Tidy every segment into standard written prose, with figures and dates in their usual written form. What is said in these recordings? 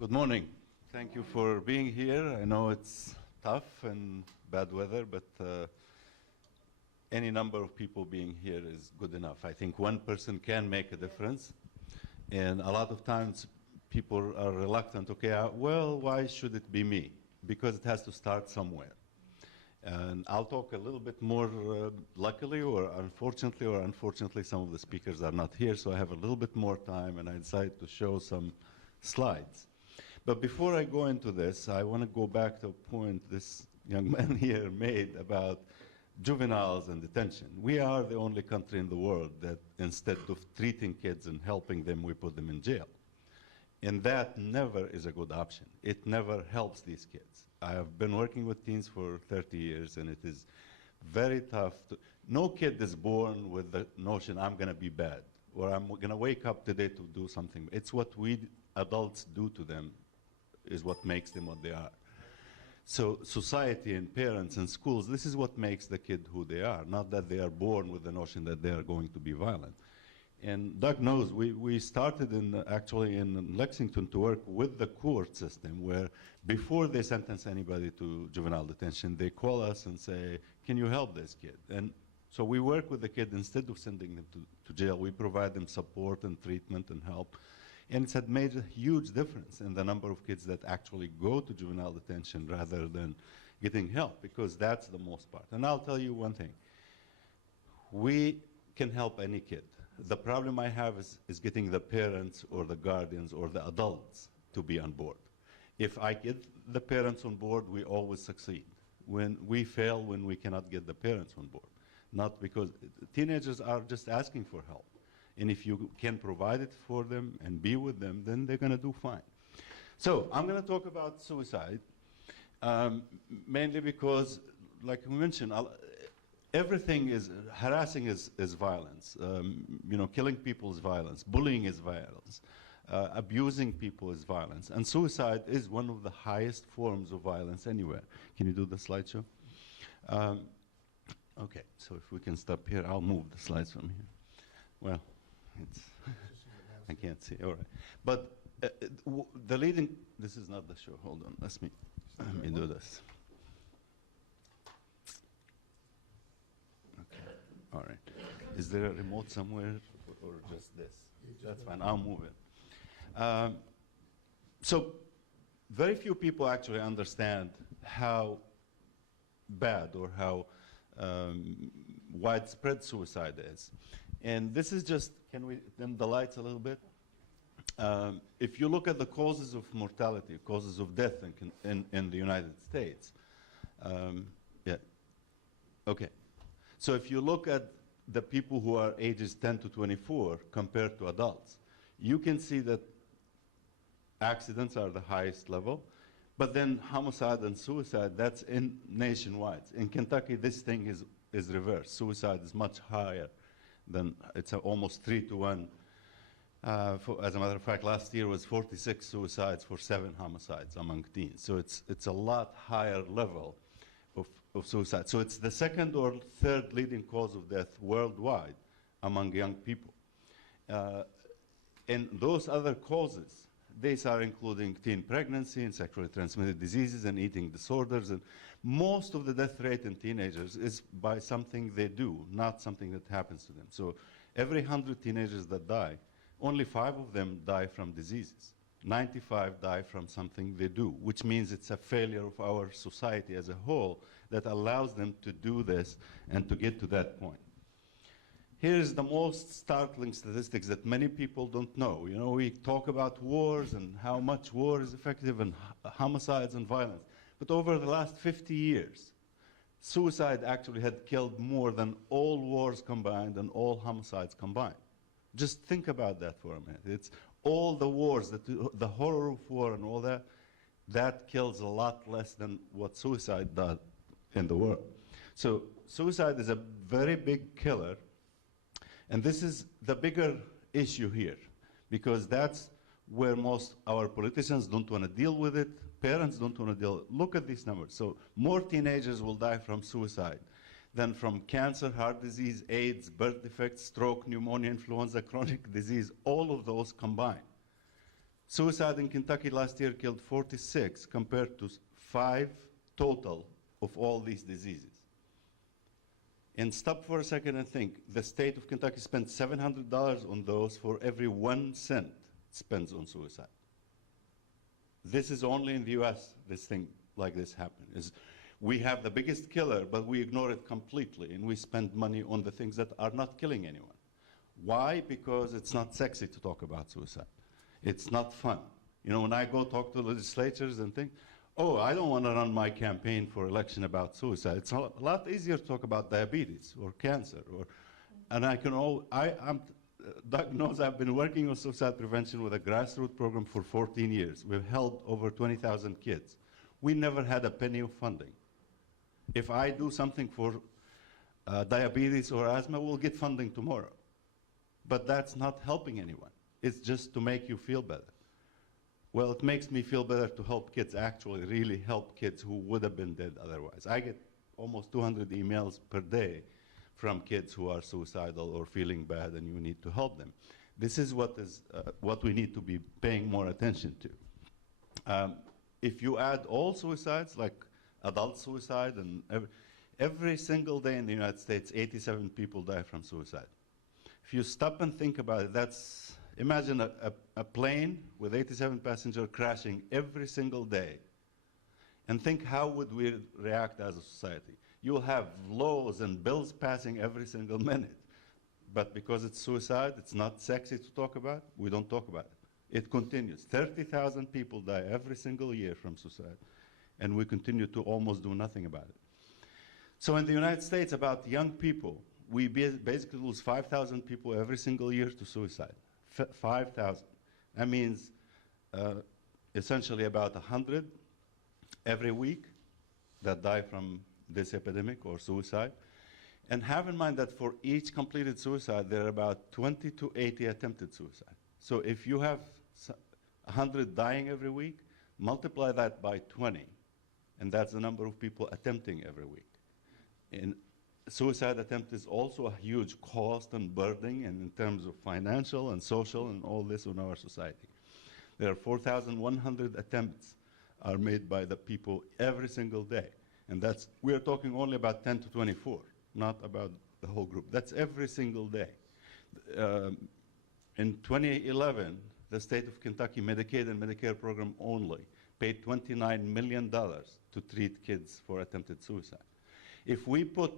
Good morning. Thank you for being here. I know it's tough and bad weather, but any number of people being here is good enough. I think one person can make a difference. And a lot of times people are reluctant, okay, well, why should it be me? Because it has to start somewhere. And I'll talk a little bit more, luckily or unfortunately, some of the speakers are not here, so I have a little bit more time, and I decided to show some slides. But before I go into this, I want to go back to a point this young man here made about juveniles and detention. We are the only country in the world that instead of treating kids and helping them, we put them in jail. And that never is a good option. It never helps these kids. I have been working with teens for 30 years, and it is very tough. No kid is born with the notion, I'm going to be bad, or I'm going to wake up today to do something. It's what we adults do to them is what makes them what they are. So society and parents and schools, this is what makes the kid who they are, not that they are born with the notion that they are going to be violent. And Doug knows, we started actually in Lexington to work with the court system, where before they sentence anybody to juvenile detention, they call us and say, can you help this kid? And so we work with the kid. Instead of sending them to jail, we provide them support and treatment and help. And it's had made a huge difference in the number of kids that actually go to juvenile detention rather than getting help, because that's the most part. And I'll tell you one thing. We can help any kid. The problem I have is getting the parents or the guardians or the adults to be on board. If I get the parents on board, we always succeed. When we fail, when we cannot get the parents on board. Not because teenagers are just asking for help. And if you can provide it for them and be with them, then they're going to do fine. So I'm going to talk about suicide, mainly because, like we mentioned, everything is, harassing is violence. Killing people is violence. Bullying is violence. Abusing people is violence. And suicide is one of the highest forms of violence anywhere. Can you do the slideshow? Okay, so if we can stop here, I'll move the slides from here. Well, I can't see, all right. But the leading, this is not the show, hold on, let me do this. Okay, all right. Is there a remote somewhere or just this? That's fine, I'll move it. So very few people actually understand how bad or how widespread suicide is. And this is just, can we dim the lights a little bit? If you look at the causes of mortality, causes of death in the United States, yeah, okay. So if you look at the people who are ages 10 to 24 compared to adults, you can see that accidents are the highest level, but then homicide and suicide, that's nationwide. In Kentucky, this thing is reversed. Suicide is much higher than, it's almost 3 to 1. As a matter of fact, last year was 46 suicides for 7 homicides among teens. So it's a lot higher level of suicide. So it's the second or third leading cause of death worldwide among young people. And those other causes, these are including teen pregnancy and sexually transmitted diseases and eating disorders. And most of the death rate in teenagers is by something they do, not something that happens to them. So every 100 teenagers that die, only 5 of them die from diseases. 95 die from something they do, which means it's a failure of our society as a whole that allows them to do this and to get to that point. Here's the most startling statistics that many people don't know. You know, we talk about wars and how much war is effective and homicides and violence. But over the last 50 years, suicide actually had killed more than all wars combined and all homicides combined. Just think about that for a minute. It's all the wars, the horror of war and all that, that kills a lot less than what suicide does in the world. So suicide is a very big killer. And this is the bigger issue here, because that's where most our politicians don't want to deal with it, parents don't want to deal with it. Look at these numbers. So more teenagers will die from suicide than from cancer, heart disease, AIDS, birth defects, stroke, pneumonia, influenza, chronic disease, all of those combined. Suicide in Kentucky last year killed 46 compared to 5 total of all these diseases. And stop for a second and think, the state of Kentucky spent $700 on those for every 1 cent it spends on suicide. This is only in the US this thing like this happens. We have the biggest killer, but we ignore it completely, and we spend money on the things that are not killing anyone. Why? Because it's not sexy to talk about suicide. It's not fun. You know, when I go talk to legislators and think, oh, I don't want to run my campaign for election about suicide. It's a lot easier to talk about diabetes or cancer. And I'm diagnosed, I've been working on suicide prevention with a grassroots program for 14 years. We've helped over 20,000 kids. We never had a penny of funding. If I do something for diabetes or asthma, we'll get funding tomorrow. But that's not helping anyone. It's just to make you feel better. Well, it makes me feel better to help kids, actually really help kids who would have been dead otherwise. I get almost 200 emails per day from kids who are suicidal or feeling bad, and you need to help them. This is what we need to be paying more attention to. If you add all suicides, like adult suicide, and every single day in the United States, 87 people die from suicide. If you stop and think about it, imagine a plane with 87 passengers crashing every single day, and think how would we react as a society. You'll have laws and bills passing every single minute, but because it's suicide, it's not sexy to talk about, we don't talk about it. It continues. 30,000 people die every single year from suicide, and we continue to almost do nothing about it. So in the United States, about young people, we basically lose 5,000 people every single year to suicide. 5,000. That means essentially about 100 every week that die from this epidemic or suicide. And have in mind that for each completed suicide, there are about 20 to 80 attempted suicide. So if you have 100 dying every week, multiply that by 20, and that's the number of people attempting every week. And suicide attempt is also a huge cost and burden, and in terms of financial and social and all this in our society. There are 4,100 attempts are made by the people every single day. And we are talking only about 10 to 24, not about the whole group. That's every single day. In 2011, the state of Kentucky Medicaid and Medicare program only paid $29 million to treat kids for attempted suicide. If we put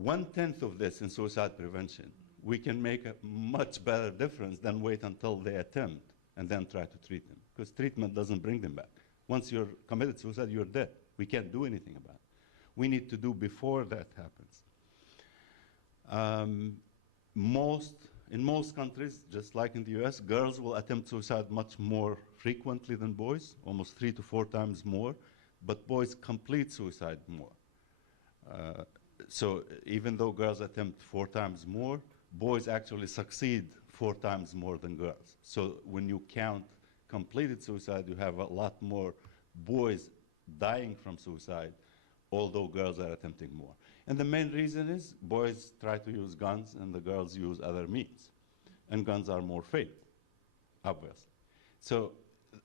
1/10 of this in suicide prevention, we can make a much better difference than wait until they attempt and then try to treat them, because treatment doesn't bring them back. Once you're committed suicide, you're dead. We can't do anything about it. We need to do before that happens. In most countries, just like in the US, girls will attempt suicide much more frequently than boys, almost 3 to 4 times more, but boys complete suicide more. So even though girls attempt 4 times more, boys actually succeed 4 times more than girls. So when you count completed suicide, you have a lot more boys dying from suicide, although girls are attempting more. And the main reason is boys try to use guns and the girls use other means. And guns are more fatal, obviously. So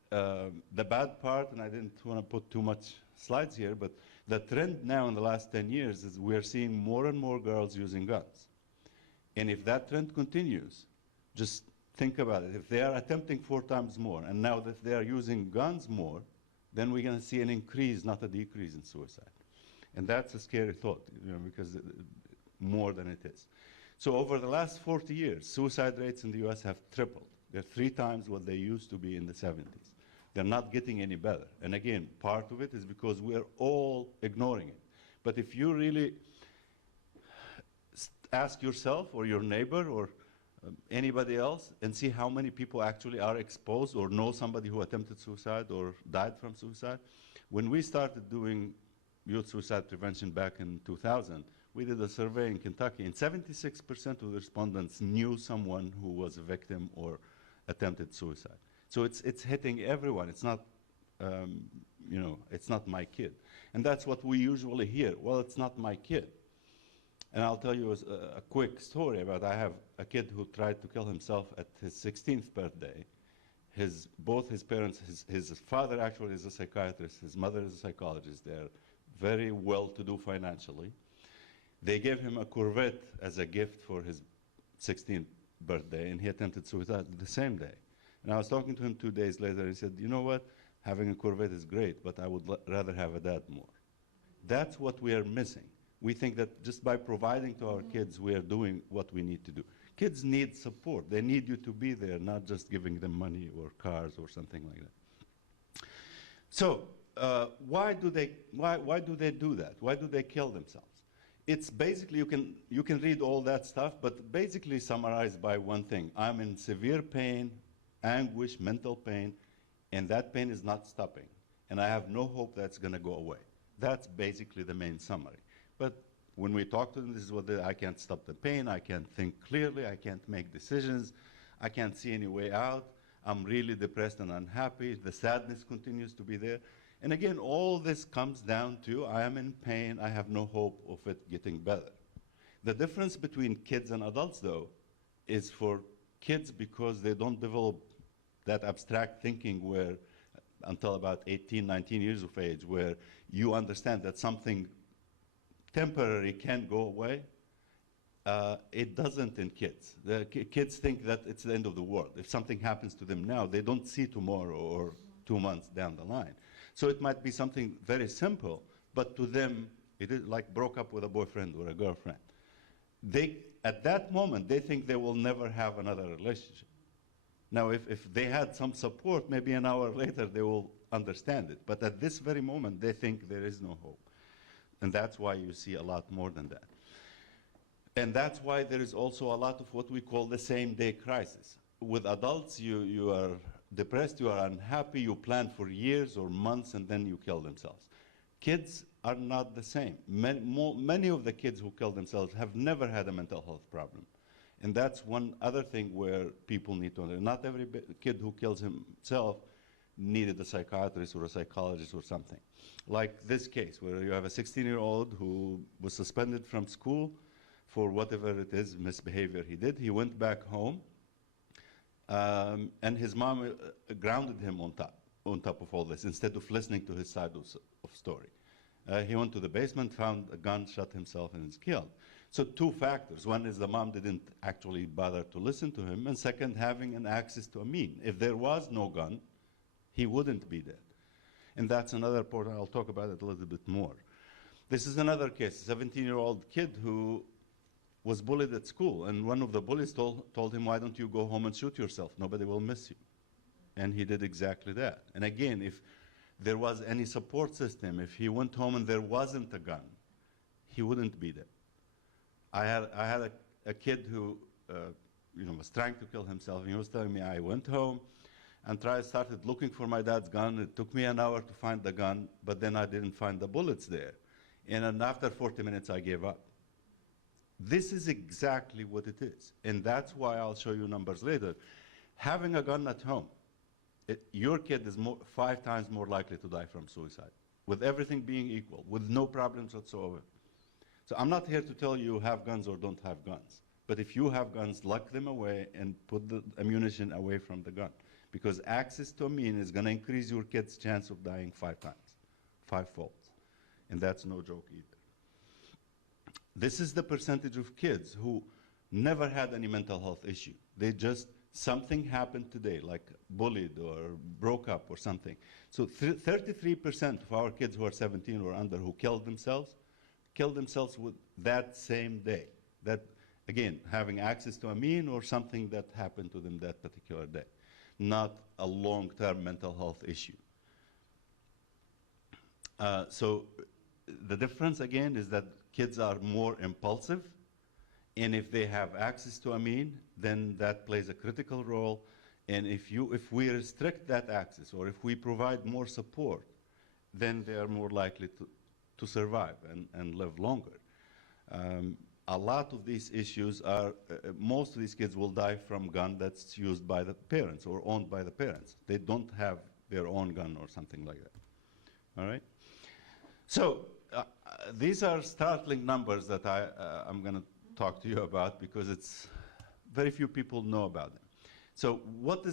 the bad part, and I didn't want to put too much slides here, but the trend now in the last 10 years is we're seeing more and more girls using guns. And if that trend continues, just think about it. If they are attempting 4 times more, and now that they are using guns more, then we're going to see an increase, not a decrease in suicide. And that's a scary thought, because more than it is. So over the last 40 years, suicide rates in the US have tripled. They're 3 times what they used to be in the 70s. They're not getting any better. And again, part of it is because we're all ignoring it. But if you really ask yourself or your neighbor or anybody else and see how many people actually are exposed or know somebody who attempted suicide or died from suicide. When we started doing youth suicide prevention back in 2000, we did a survey in Kentucky, and 76% of the respondents knew someone who was a victim or attempted suicide. So it's hitting everyone. It's not, it's not my kid. And that's what we usually hear. Well, it's not my kid. And I'll tell you a quick story about, I have a kid who tried to kill himself at his 16th birthday. both his parents, his father actually is a psychiatrist, his mother is a psychologist. They're very well-to-do financially. They gave him a Corvette as a gift for his 16th birthday, and he attempted suicide the same day. And I was talking to him 2 days later, and he said, you know what, having a Corvette is great, but I would rather have a dad more. That's what we are missing. We think that just by providing to our kids, we are doing what we need to do. Kids need support. They need you to be there, not just giving them money or cars or something like that. So why do they do that? Why do they kill themselves? It's basically, you can read all that stuff, but basically summarized by one thing. I'm in severe pain, anguish, mental pain, and that pain is not stopping. And I have no hope that's going to go away. That's basically the main summary. But when we talk to them, this is what I can't stop the pain, I can't think clearly, I can't make decisions, I can't see any way out, I'm really depressed and unhappy, the sadness continues to be there. And again, all this comes down to, I am in pain, I have no hope of it getting better. The difference between kids and adults, though, is for kids, because they don't develop that abstract thinking where, until about 18, 19 years of age, where you understand that something temporary can go away. It doesn't in kids. The kids think that it's the end of the world. If something happens to them now, they don't see tomorrow or 2 months down the line. So it might be something very simple, but to them, it is like broke up with a boyfriend or a girlfriend. At that moment, they think they will never have another relationship. Now, if they had some support, maybe an hour later they will understand it. But at this very moment, they think there is no hope. And that's why you see a lot more than that. And that's why there is also a lot of what we call the same-day crisis. With adults, you are depressed, you are unhappy, you plan for years or months, and then you kill themselves. Kids are not the same. Many of the kids who kill themselves have never had a mental health problem. And that's one other thing where people need to understand. Not every kid who kills himself needed a psychiatrist or a psychologist or something. Like this case, where you have a 16-year-old who was suspended from school for whatever it is, misbehavior he did. He went back home, and his mom grounded him on top of all this, instead of listening to his side of story. He went to the basement, found a gun, shot himself, and is killed. So two factors. One is the mom didn't actually bother to listen to him, and second, having an access to a mean. If there was no gun, he wouldn't be dead. And that's another point. I'll talk about it a little bit more. This is another case, a 17-year-old kid who was bullied at school, and one of the bullies told him, why don't you go home and shoot yourself? Nobody will miss you. And he did exactly that. And again, if there was any support system, if he went home and there wasn't a gun, he wouldn't be dead. I had a kid who was trying to kill himself, and he was telling me, I went home and started looking for my dad's gun. It took me an hour to find the gun, but then I didn't find the bullets there. And then after 40 minutes, I gave up. This is exactly what it is. And that's why I'll show you numbers later. Having a gun at home, your kid is 5 times more likely to die from suicide, with everything being equal, with no problems whatsoever. So I'm not here to tell you have guns or don't have guns. But if you have guns, lock them away and put the ammunition away from the gun. Because access to a mean is going to increase your kid's chance of dying 5 times, 5-fold. And that's no joke either. This is the percentage of kids who never had any mental health issue. They just, something happened today, like bullied or broke up or something. So 33% of our kids who are 17 or under who killed themselves with that same day. That, again, having access to a mean or something that happened to them that particular day. Not a long-term mental health issue. So the difference, again, is that kids are more impulsive, and if they have access to a mean, then that plays a critical role. And if we restrict that access, or if we provide more support, then they are more likely to survive and live longer. A lot of these issues are, most of these kids will die from gun that's used by the parents or owned by the parents. They don't have their own gun or something like that. All right? So these are startling numbers that I'm going to talk to you about, because very few people know about them. So what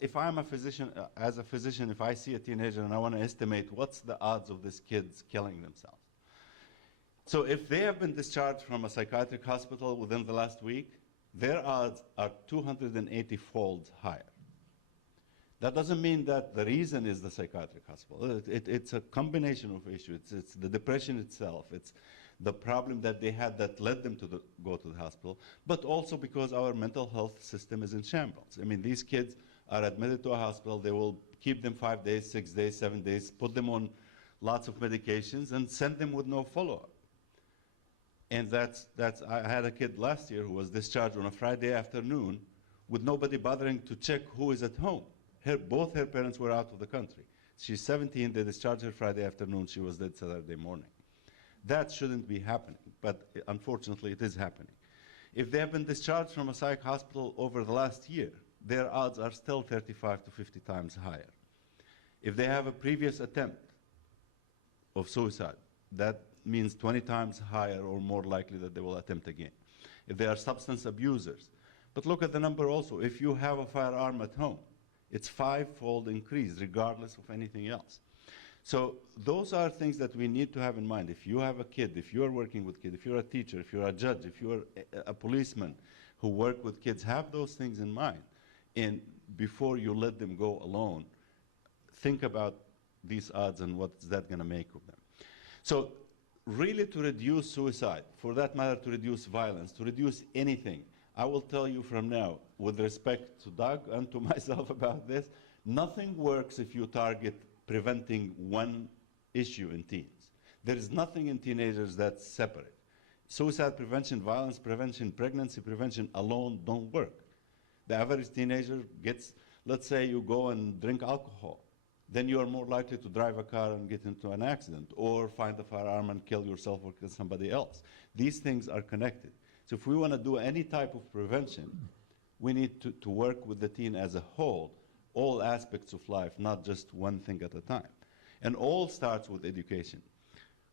if I'm a physician, as a physician, if I see a teenager and I want to estimate what's the odds of this kid's killing themselves? So if they have been discharged from a psychiatric hospital within the last week, their odds are 280-fold higher. That doesn't mean that the reason is the psychiatric hospital. It's a combination of issues. It's the depression itself. It's the problem that they had that led them to go to the hospital, but also because our mental health system is in shambles. I mean, these kids are admitted to a hospital. They will keep them 5 days, 6 days, 7 days, put them on lots of medications, and send them with no follow-up. And I had a kid last year who was discharged on a Friday afternoon with nobody bothering to check who is at home. Both her parents were out of the country. She's 17, they discharged her Friday afternoon, she was dead Saturday morning. That shouldn't be happening, but unfortunately it is happening. If they have been discharged from a psych hospital over the last year, their odds are still 35 to 50 times higher. If they have a previous attempt of suicide, that means 20 times higher or more likely that they will attempt again. If they are substance abusers. But look at the number also. If you have a firearm at home, it's 5-fold increase regardless of anything else. So those are things that we need to have in mind. If you have a kid, if you're working with kids, if you're a teacher, if you're a judge, if you're a policeman who work with kids, have those things in mind. And before you let them go alone, think about these odds and what's that going to make of them. So really to reduce suicide, for that matter to reduce violence, to reduce anything, I will tell you from now, with respect to Doug and to myself about this, nothing works if you target preventing one issue in teens. There is nothing in teenagers that's separate. Suicide prevention, violence prevention, pregnancy prevention alone don't work. The average teenager gets, let's say you go and drink alcohol, then you are more likely to drive a car and get into an accident or find a firearm and kill yourself or kill somebody else. These things are connected. So if we want to do any type of prevention, we need to work with the teen as a whole, all aspects of life, not just one thing at a time. And all starts with education.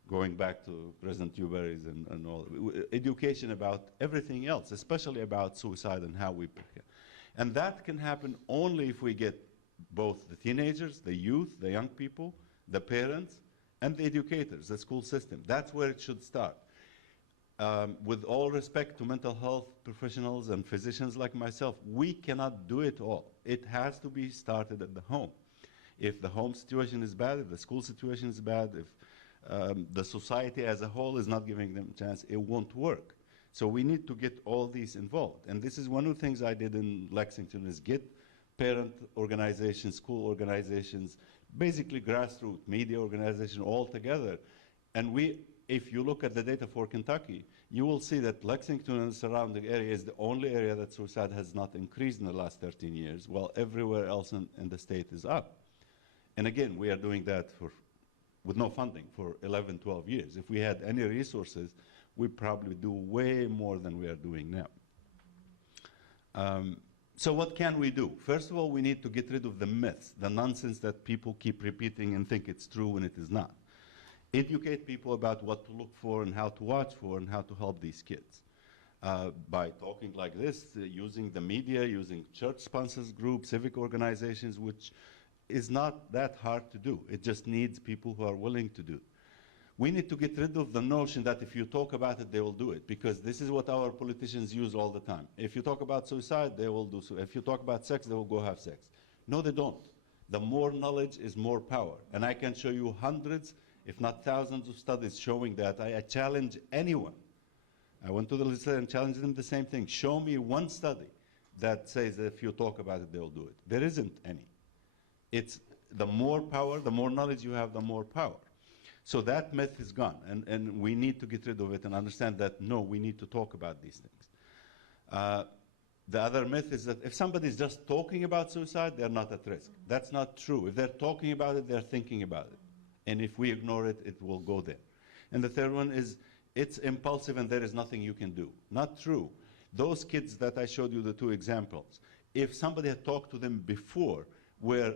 Going back to President Dewberry's and all, education about everything else, especially about suicide and how we prepare. And that can happen only if we get both the teenagers, the youth, the young people, the parents, and the educators, the school system. That's where it should start. With all respect to mental health professionals and physicians like myself, we cannot do it all. It has to be started at the home. If the home situation is bad, if the school situation is bad, if the society as a whole is not giving them a chance, it won't work. So we need to get all these involved. And this is one of the things I did in Lexington, is get parent organizations, school organizations, basically grassroots, media organizations all together. And if you look at the data for Kentucky, you will see that Lexington and the surrounding area is the only area that suicide has not increased in the last 13 years, while everywhere else in the state is up. And again, we are doing that with no funding for 11, 12 years. If we had any resources, we'd probably do way more than we are doing now. So what can we do? First of all, we need to get rid of the myths, the nonsense that people keep repeating and think it's true when it is not. Educate people about what to look for and how to watch for and how to help these kids. By talking like this, using the media, using church sponsors groups, civic organizations, which is not that hard to do. It just needs people who are willing to do. We need to get rid of the notion that if you talk about it, they will do it, because this is what our politicians use all the time. If you talk about suicide, they will do so. If you talk about sex, they will go have sex. No, they don't. The more knowledge is more power. And I can show you hundreds, if not thousands of studies showing that. I challenge anyone. I went to the legislature and challenged them the same thing. Show me one study that says that if you talk about it, they'll do it. There isn't any. It's the more power, the more knowledge you have, the more power. So that myth is gone, and we need to get rid of it and understand that, no, we need to talk about these things. The other myth is that if somebody is just talking about suicide, they're not at risk. That's not true. If they're talking about it, they're thinking about it. And if we ignore it, it will go there. And the third one is, it's impulsive and there is nothing you can do. Not true. Those kids that I showed you, the two examples, if somebody had talked to them before, where,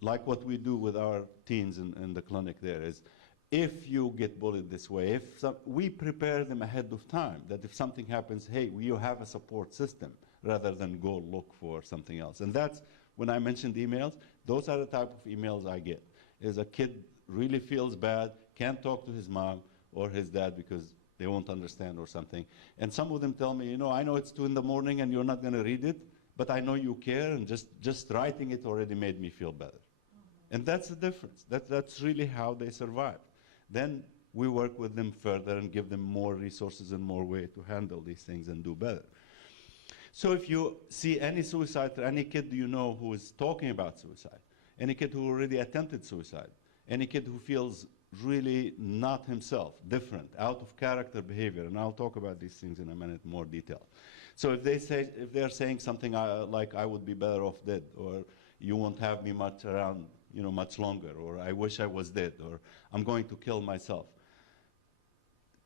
like what we do with our teens in the clinic there, is if you get bullied this way, we prepare them ahead of time, that if something happens, hey, you have a support system. rather than go look for something else. And that's when I mentioned emails, those are the type of emails I get. Is a kid really feels bad, can't talk to his mom or his dad because they won't understand or something. And some of them tell me, I know it's 2 in the morning and you're not going to read it, but I know you care, and just writing it already made me feel better. And that's the difference. That's really how they survive. Then we work with them further and give them more resources and more way to handle these things and do better. So if you see any suicide, any kid you know who is talking about suicide, any kid who already attempted suicide, any kid who feels really not himself, different, out of character behavior, and I'll talk about these things in a minute in more detail. So if they're saying something like I would be better off dead, or you won't have me much around, much longer, or I wish I was dead, or I'm going to kill myself,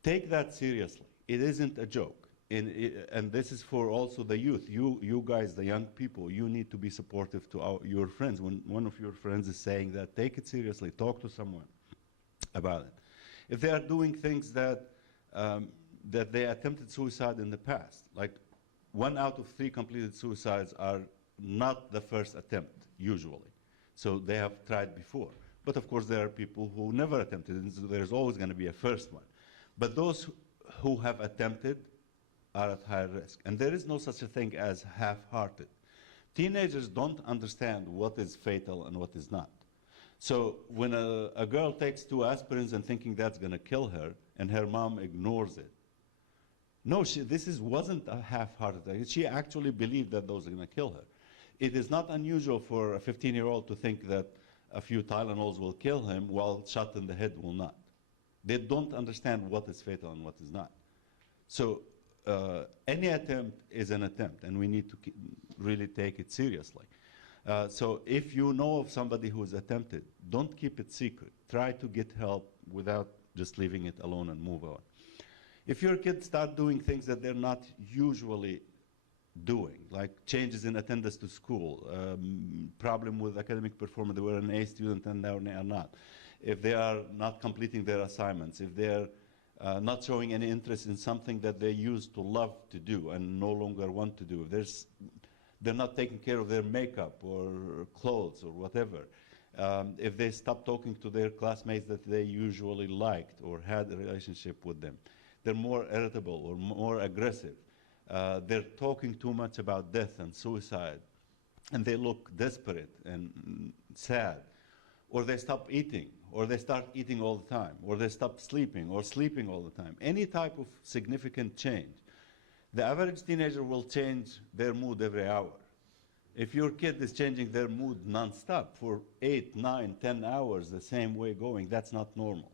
take that seriously. It isn't a joke. And this is for also the youth. You guys, the young people, you need to be supportive to your friends. When one of your friends is saying that, take it seriously. Talk to someone about it. If they are doing things that they attempted suicide in the past, like 1 out of 3 completed suicides are not the first attempt, usually. So they have tried before. But of course, there are people who never attempted, and so there's always going to be a first one. But those who have attempted are at higher risk. And there is no such a thing as half-hearted. Teenagers don't understand what is fatal and what is not. So when a girl takes 2 aspirins and thinking that's going to kill her, and her mom ignores it, no, this wasn't a half-hearted attack. She actually believed that those are going to kill her. It is not unusual for a 15-year-old to think that a few Tylenols will kill him while shot in the head will not. They don't understand what is fatal and what is not. So any attempt is an attempt, and we need to really take it seriously. So if you know of somebody who has attempted, don't keep it secret. Try to get help without just leaving it alone and move on. If your kids start doing things that they're not usually doing, like changes in attendance to school, problem with academic performance, they were an A student and now they are not. If they are not completing their assignments, if they're not showing any interest in something that they used to love to do and no longer want to do, they're not taking care of their makeup or clothes or whatever. If they stop talking to their classmates that they usually liked or had a relationship with them, they're more irritable or more aggressive. They're talking too much about death and suicide, and they look desperate and sad. Or they stop eating, or they start eating all the time, or they stop sleeping, or sleeping all the time. Any type of significant change. The average teenager will change their mood every hour. If your kid is changing their mood nonstop for 8, 9, 10 hours the same way going, that's not normal.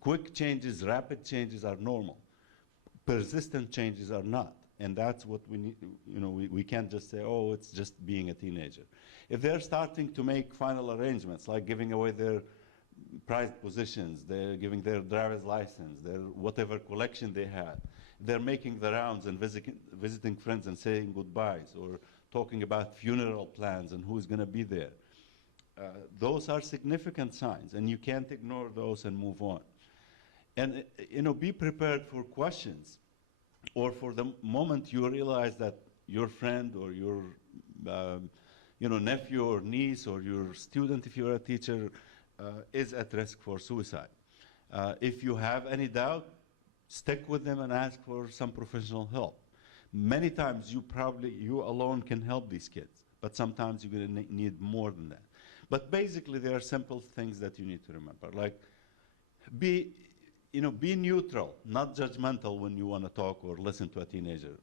Quick changes, rapid changes are normal. Persistent changes are not. And that's what we need. We can't just say, oh, it's just being a teenager. If they're starting to make final arrangements, like giving away their prized positions, they're giving their driver's license, their whatever collection they had, they're making the rounds and visiting friends and saying goodbyes, or talking about funeral plans and who's going to be there. Those are significant signs, and you can't ignore those and move on. And be prepared for questions, or for the moment you realize that your friend or your nephew or niece or your student, if you're a teacher, is at risk for suicide. If you have any doubt, stick with them and ask for some professional help. Many times you alone can help these kids, but sometimes you're going to need more than that. But basically, there are simple things that you need to remember, like be neutral, not judgmental when you want to talk or listen to a teenager,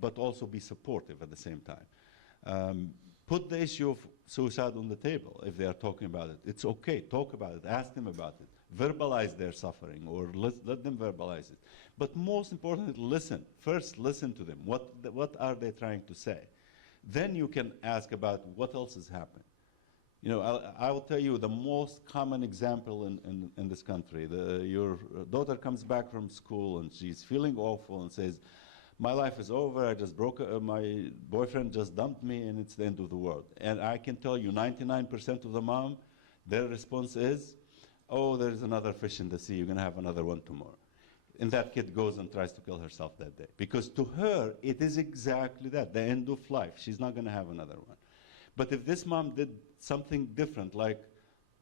but also be supportive at the same time. Put the issue of suicide on the table if they are talking about it. It's okay, talk about it, ask them about it, verbalize their suffering, or let them verbalize it. But most importantly, listen. First, listen to them. What are they trying to say? Then you can ask about what else has happened. I will tell you the most common example in this country. Your daughter comes back from school and she's feeling awful and says, my life is over, I just broke, my boyfriend just dumped me and it's the end of the world. And I can tell you 99% of the mom, their response is, oh, there's another fish in the sea, you're going to have another one tomorrow. And that kid goes and tries to kill herself that day. Because to her, it is exactly that, the end of life. She's not going to have another one. But if this mom did something different, like,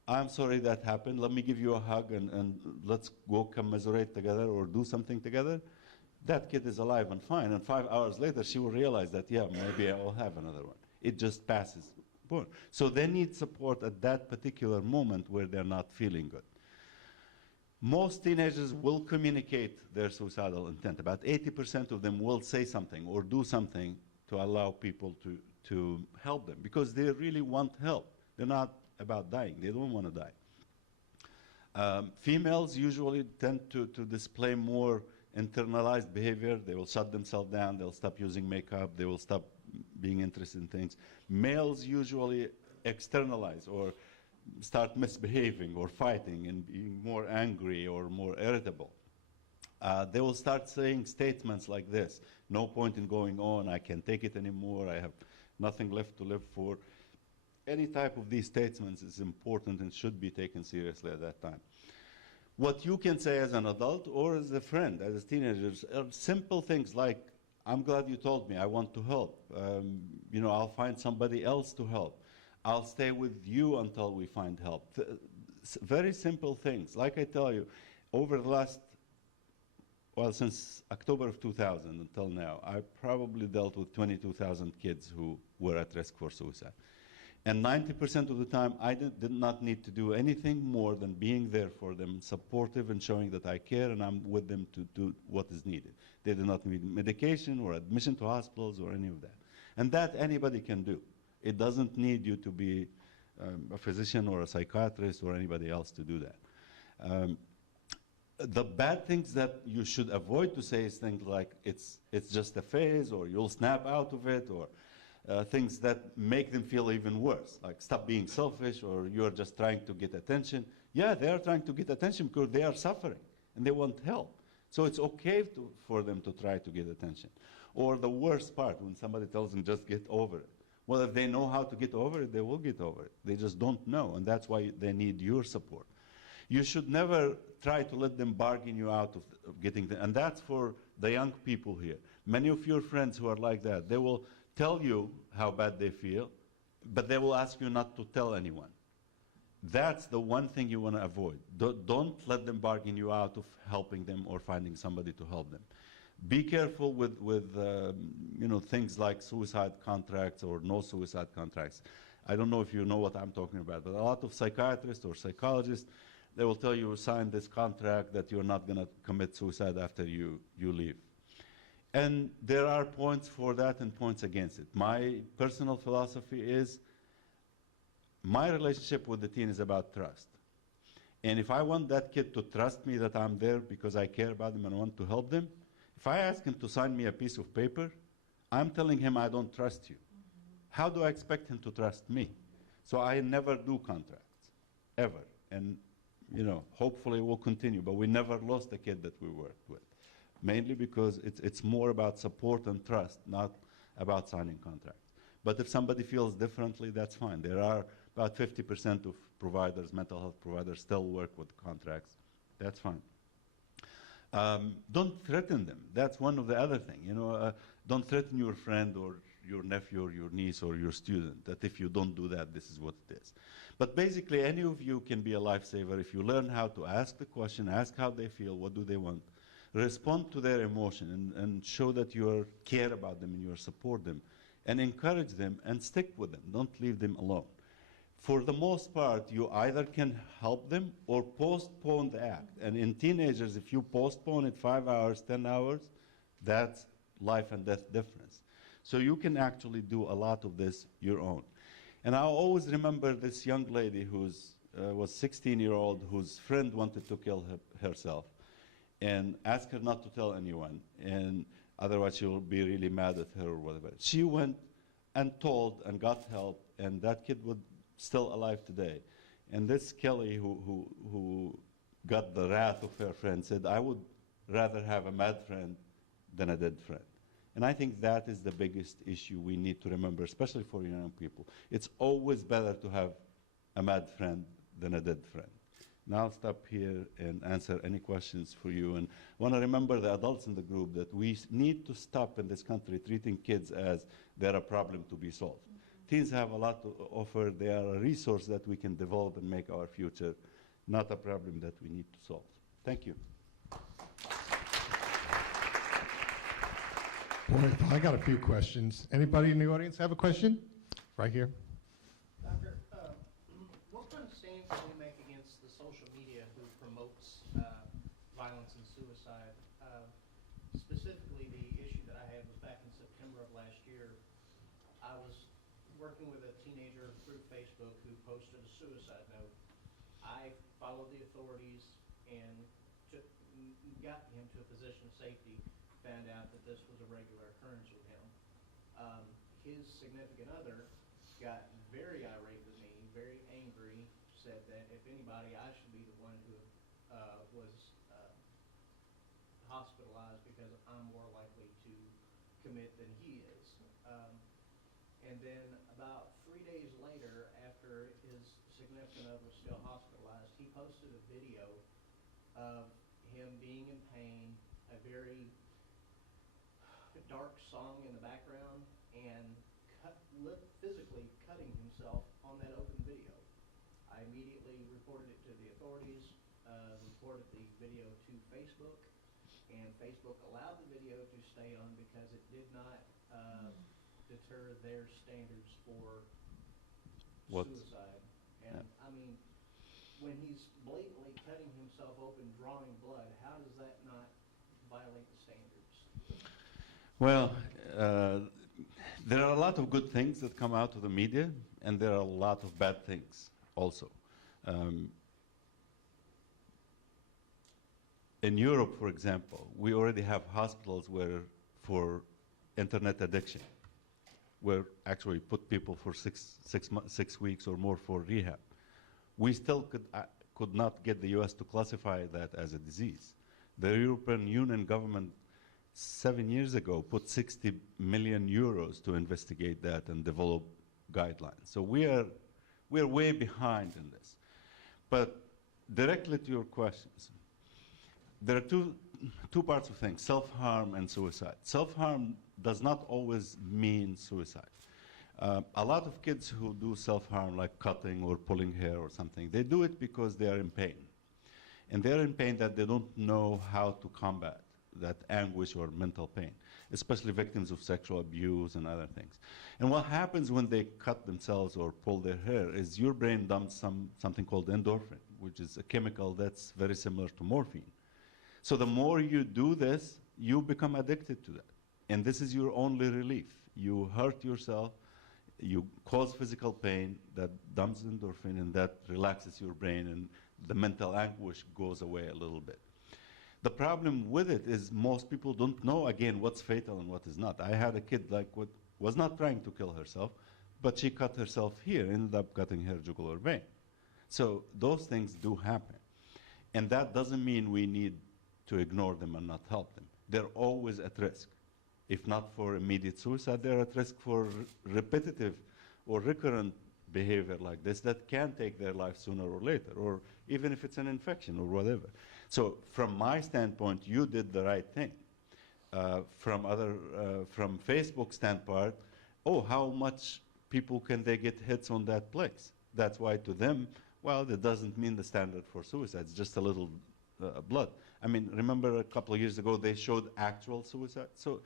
I'm sorry that happened, let me give you a hug and let's go commiserate together or do something together, that kid is alive and fine. And 5 hours later, she will realize that, yeah, maybe I will have another one. It just passes. Boom. So they need support at that particular moment where they're not feeling good. Most teenagers will communicate their suicidal intent. About 80% of them will say something or do something to allow people to help them because they really want help. They're not about dying. They don't want to die. Females usually tend to display more internalized behavior. They will shut themselves down. They'll stop using makeup. They will stop being interested in things. Males usually externalize or start misbehaving or fighting and being more angry or more irritable. They will start saying statements like this: no point in going on, I can't take it anymore, I have nothing left to live for. Any type of these statements is important and should be taken seriously at that time. What you can say as an adult or as a friend, as teenagers, are simple things like, I'm glad you told me, I want to help. You know, I'll find somebody else to help. I'll stay with you until we find help. Very simple things. Like I tell you, over the last, well, since October of 2000 until now, I probably dealt with 22,000 kids who were at risk for suicide. And 90% of the time, I did not need to do anything more than being there for them, supportive and showing that I care and I'm with them to do what is needed. They do not need medication or admission to hospitals or any of that. And that anybody can do. It doesn't need you to be a physician or a psychiatrist or anybody else to do that. The bad things that you should avoid to say is things like, it's just a phase, or you'll snap out of it, or things that make them feel even worse, like stop being selfish, or you're just trying to get attention. Yeah, they are trying to get attention because they are suffering and they want help. So it's okay for them to try to get attention. Or the worst part, when somebody tells them just get over it. Well, if they know how to get over it, they will get over it. They just don't know, and that's why they need your support. You should never try to let them bargain you out of getting the, and that's for the young people here. Many of your friends who are like that, they will tell you how bad they feel, but they will ask you not to tell anyone. That's the one thing you want to avoid. Don't let them bargain you out of helping them or finding somebody to help them. Be careful with you know, things like suicide contracts or no suicide contracts. I don't know if you know what I'm talking about, but a lot of psychiatrists or psychologists, they will tell you, sign this contract that you're not going to commit suicide after you leave. And there are points for that and points against it. My personal philosophy is, my relationship with the teen is about trust. And if I want that kid to trust me that I'm there because I care about them and want to help them, if I ask him to sign me a piece of paper, I'm telling him I don't trust you. How do I expect him to trust me? So I never do contracts, ever. And you know, hopefully it will continue, but we never lost a kid that we worked with. Mainly because it's more about support and trust, not about signing contracts. But if somebody feels differently, that's fine. There are about 50% of providers, mental health providers, still work with contracts. That's fine. Don't threaten them. That's one of the other things. You know, don't threaten your friend or your nephew or your niece or your student that if you don't do that, this is what it is. But basically, any of you can be a lifesaver if you learn how to ask the question, ask how they feel, what do they want, respond to their emotion and show that you care about them and you support them, and encourage them and stick with them. Don't leave them alone. For the most part, you either can help them or postpone the act. And in teenagers, if you postpone it 5 hours, 10 hours, that's life and death difference. So you can actually do a lot of this your own. And I always remember this young lady who was 16-year-old whose friend wanted to kill herself and asked her not to tell anyone, and otherwise she will be really mad at her or whatever. She went and told and got help, and that kid was still alive today. And this Kelly who got the wrath of her friend said, I would rather have a mad friend than a dead friend. And I think that is the biggest issue we need to remember, especially for young people. It's always better to have a mad friend than a dead friend. Now I'll stop here and answer any questions for you. And I want to remember the adults in the group that we need to stop in this country treating kids as they're a problem to be solved. Teens have a lot to offer. They are a resource that we can develop and make our future, not a problem that we need to solve. Thank you. Wonderful. I got a few questions. Anybody in the audience have a question? Right here. Doctor, what kind of stance can we make against the social media who promotes violence and suicide? Specifically, the issue that I had was back in September of last year. I was working with a teenager through Facebook who posted a suicide note. I followed the authorities and got him to a position of safety, found out that this was a regular occurrence with him. His significant other got very irate with me, very angry, said that if anybody, I should be the one who was hospitalized because I'm more likely to commit than he is. And then about 3 days later, after his significant other was still hospitalized, he posted a video of him being in pain, a very dark song in the background, and physically cutting himself on that open video. I immediately reported it to the authorities, reported the video to Facebook, and Facebook allowed the video to stay on because it did not deter their standards for suicide. And I mean, when he's blatantly cutting himself open, drawing blood, how does that not violate the standards? Well, there are a lot of good things that come out of the media, and there are a lot of bad things also. In Europe, for example, we already have hospitals where for internet addiction, where actually put people for 6 weeks or more for rehab. We still could not get the US to classify that as a disease. The European Union government 7 years ago put 60 million euros to investigate that and develop guidelines. So we're way behind in this. But directly to your questions, there are two parts of things, self-harm and suicide. Self-harm does not always mean suicide. A lot of kids who do self-harm, like cutting or pulling hair or something, they do it because they are in pain. And they're in pain that they don't know how to combat that anguish or mental pain, especially victims of sexual abuse and other things. And what happens when they cut themselves or pull their hair is your brain dumps something called endorphin, which is a chemical that's very similar to morphine. So the more you do this, you become addicted to that. And this is your only relief. You hurt yourself, you cause physical pain, that dumps endorphin, and that relaxes your brain, and the mental anguish goes away a little bit. The problem with it is most people don't know, again, what's fatal and what is not. I had a kid like what was not trying to kill herself, but she cut herself here, ended up cutting her jugular vein. So those things do happen. And that doesn't mean we need to ignore them and not help them. They're always at risk. If not for immediate suicide, they're at risk for repetitive or recurrent behavior like this that can take their life sooner or later, or even if it's an infection or whatever. So from my standpoint, you did the right thing. From Facebook's standpoint, oh, how much people can they get hits on that place? That's why to them, well, that doesn't mean the standard for suicide. It's just a little blood. I mean, remember a couple of years ago, they showed actual suicide. So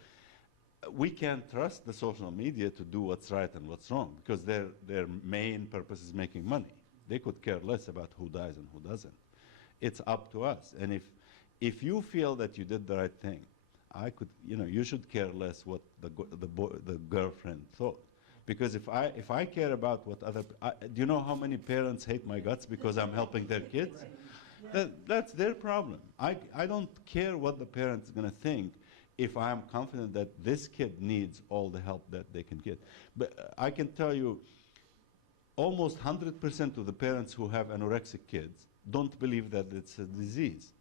we can't trust the social media to do what's right and what's wrong, because their main purpose is making money. They could care less about who dies and who doesn't. It's up to us. And if you feel that you did the right thing, you should care less what the girlfriend thought. Because if I care about what do you know how many parents hate my guts because I'm helping their kids? That's their problem. I don't care what the parent's going to think if I'm confident that this kid needs all the help that they can get. But I can tell you, almost 100% of the parents who have anorexic kids don't believe that it's a disease.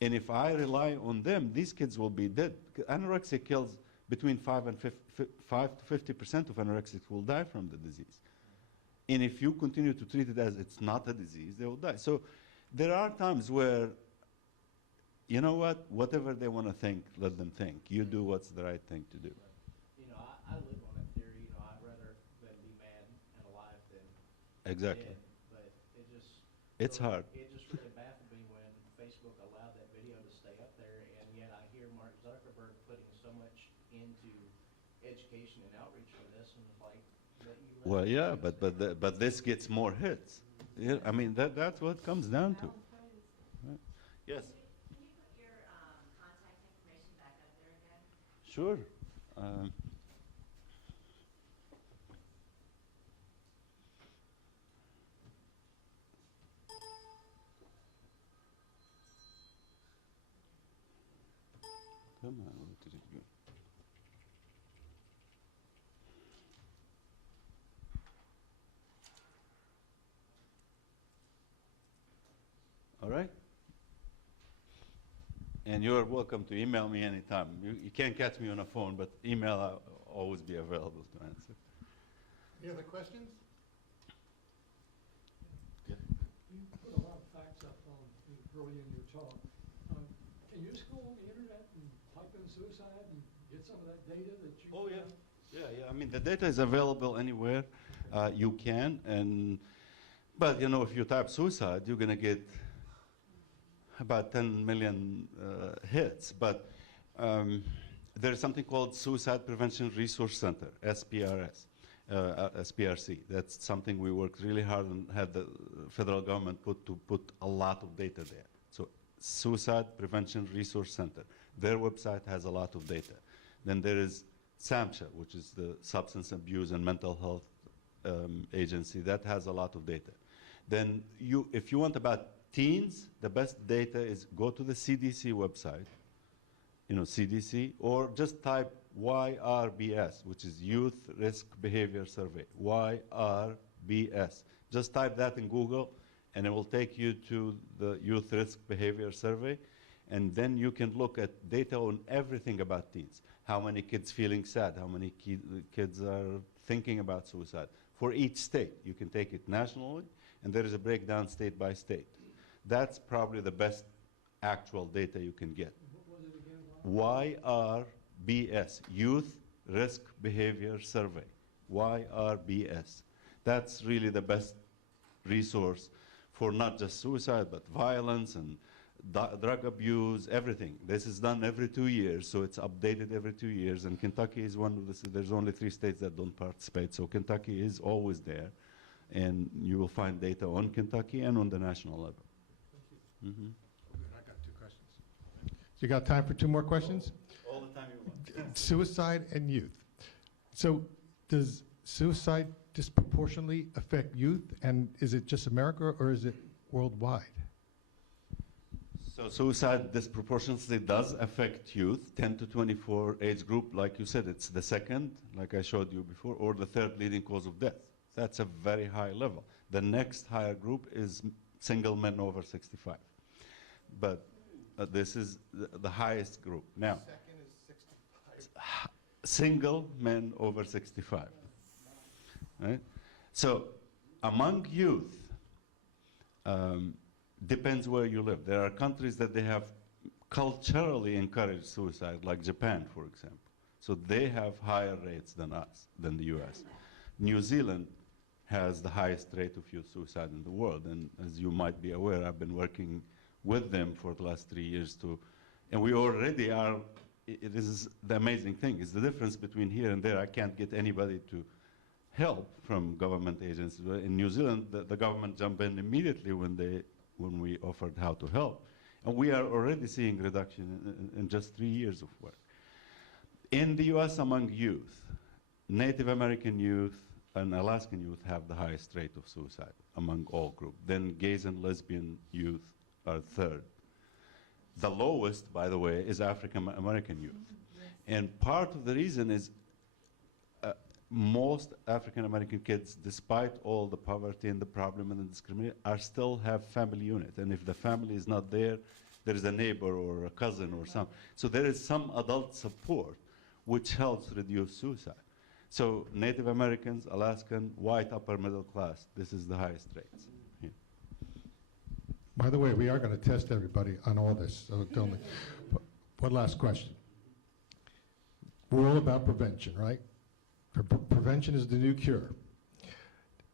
And if I rely on them, these kids will be dead. Anorexia kills between 5 to 50% of anorexics will die from the disease. And if you continue to treat it as it's not a disease, they will die. So There are times where, you know what, whatever they want to think, let them think. You do what's the right thing to do. You know, I live on that theory, you know, I'd rather them be mad and alive than Exactly. dead, but it just. It's hard. It just really baffled me when Facebook allowed that video to stay up there, and yet I hear Mark Zuckerberg putting so much into education and outreach for this, and it's like, that you let Well, it yeah, stay. but this gets more hits. Yeah, I mean, that's what it comes down to. Right. Yes. Can you put your contact information back up there again? Sure. Come on, where did it go? All right. And you're welcome to email me anytime. You can't catch me on a phone, but email, I'll always be available to answer. Any other questions? You put a lot of facts up on early in your talk. Can you just go on the internet and type in suicide and get some of that data that you? Oh, yeah. Yeah. I mean, the data is available anywhere. You can, but you know, if you type suicide, you're gonna get about 10 million hits. But there's something called Suicide Prevention Resource Center, SPRS, SPRC. That's something we worked really hard and had the federal government put a lot of data there. So Suicide Prevention Resource Center. Their website has a lot of data. Then there is SAMHSA, which is the Substance Abuse and Mental Health Agency. That has a lot of data. Then if you want about teens, the best data is go to the CDC website, you know, CDC, or just type YRBS, which is Youth Risk Behavior Survey, YRBS. Just type that in Google, and it will take you to the Youth Risk Behavior Survey, and then you can look at data on everything about teens. How many kids feeling sad, how many kids are thinking about suicide. For each state, you can take it nationally, and there is a breakdown state by state. That's probably the best actual data you can get. What was it again? YRBS, Youth Risk Behavior Survey, YRBS. That's really the best resource for not just suicide, but violence and drug abuse, everything. This is done every 2 years, so it's updated every 2 years, and Kentucky is one of the, there's only 3 states that don't participate, so Kentucky is always there, and you will find data on Kentucky and on the national level. Good, I got 2 questions. So you got time for 2 more questions? All the time you want. Suicide and youth. So does suicide disproportionately affect youth, and is it just America or is it worldwide? So suicide disproportionately does affect youth, 10 to 24 age group. Like you said, it's the second, like I showed you before, or the third leading cause of death. That's a very high level. The next higher group is single men over 65. But this is the highest group. Now, Second is 65. single men over 65. Right? So among youth, depends where you live. There are countries that they have culturally encouraged suicide, like Japan, for example. So they have higher rates than us, than the US. New Zealand has the highest rate of youth suicide in the world. And as you might be aware, I've been working with them for the last 3 years and we already are, this is the amazing thing, is the difference between here and there. I can't get anybody to help from government agencies. In New Zealand, the government jumped in immediately when we offered how to help. And we are already seeing reduction in just 3 years of work. In the US, among youth, Native American youth and Alaskan youth have the highest rate of suicide among all groups. Then gays and lesbian youth are third. The lowest, by the way, is African American youth. And part of the reason is most African American kids, despite all the poverty and the problem and the discrimination, still have family unit. And if the family is not there, there is a neighbor or a cousin or some. So there is some adult support which helps reduce suicide. So Native Americans, Alaskan, white upper middle class, this is the highest rates. Yeah. By the way, we are going to test everybody on all this, so don't. One last question. We're all about prevention, right? Prevention is the new cure.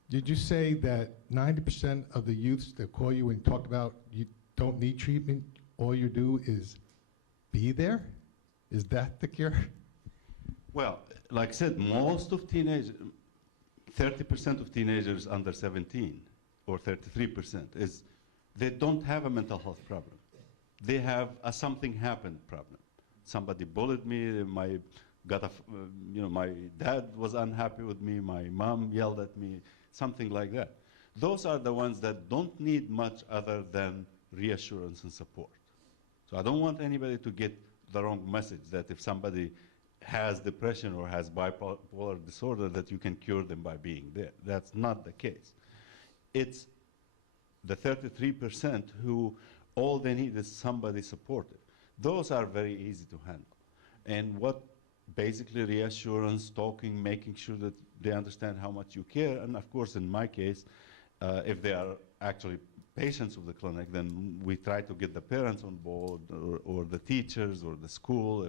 Did you say that 90% of the youths that call you and talk about you don't need treatment, all you do is be there? Is that the cure? Well, like I said, most of teenagers, 30% of teenagers under 17, or 33%, is they don't have a mental health problem. They have a something happened problem. Somebody bullied me, my dad was unhappy with me, my mom yelled at me, something like that. Those are the ones that don't need much other than reassurance and support. So I don't want anybody to get the wrong message that if somebody has depression or has bipolar disorder that you can cure them by being there. That's not the case. It's the 33% who all they need is somebody supportive. Those are very easy to handle. And what basically reassurance, talking, making sure that they understand how much you care, and of course in my case, if they are actually patients of the clinic, then we try to get the parents on board or the teachers or the school.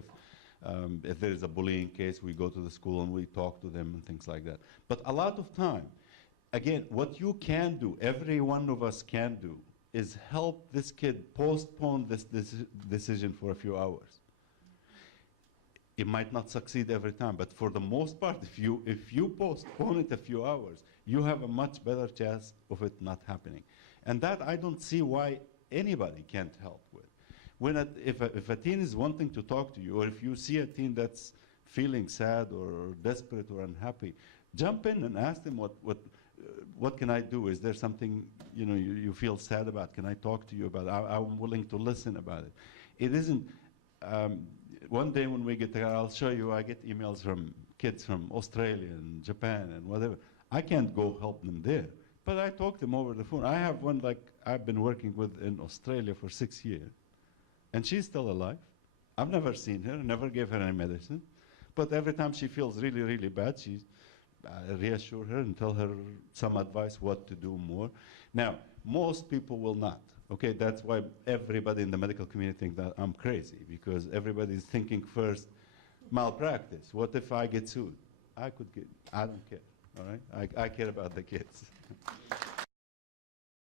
If there is a bullying case, we go to the school and we talk to them and things like that. But a lot of time, again, what you can do, every one of us can do, is help this kid postpone this decision for a few hours. It might not succeed every time, but for the most part, if you postpone it a few hours, you have a much better chance of it not happening. And that I don't see why anybody can't help with. If a teen is wanting to talk to you, or if you see a teen that's feeling sad or desperate or unhappy, jump in and ask them what can I do? Is there something you feel sad about? Can I talk to you about it? I'm willing to listen about it. It isn't. One day when we get there, I'll show you. I get emails from kids from Australia and Japan and whatever. I can't go help them there, but I talk to them over the phone. I have one like I've been working with in Australia for 6 years, and she's still alive. I've never seen her, never gave her any medicine, but every time she feels really, really bad, I reassure her and tell her some advice what to do more. Now, most people will not. Okay, that's why everybody in the medical community thinks that I'm crazy, because everybody's thinking first, malpractice. What if I get sued? I don't care, all right? I care about the kids.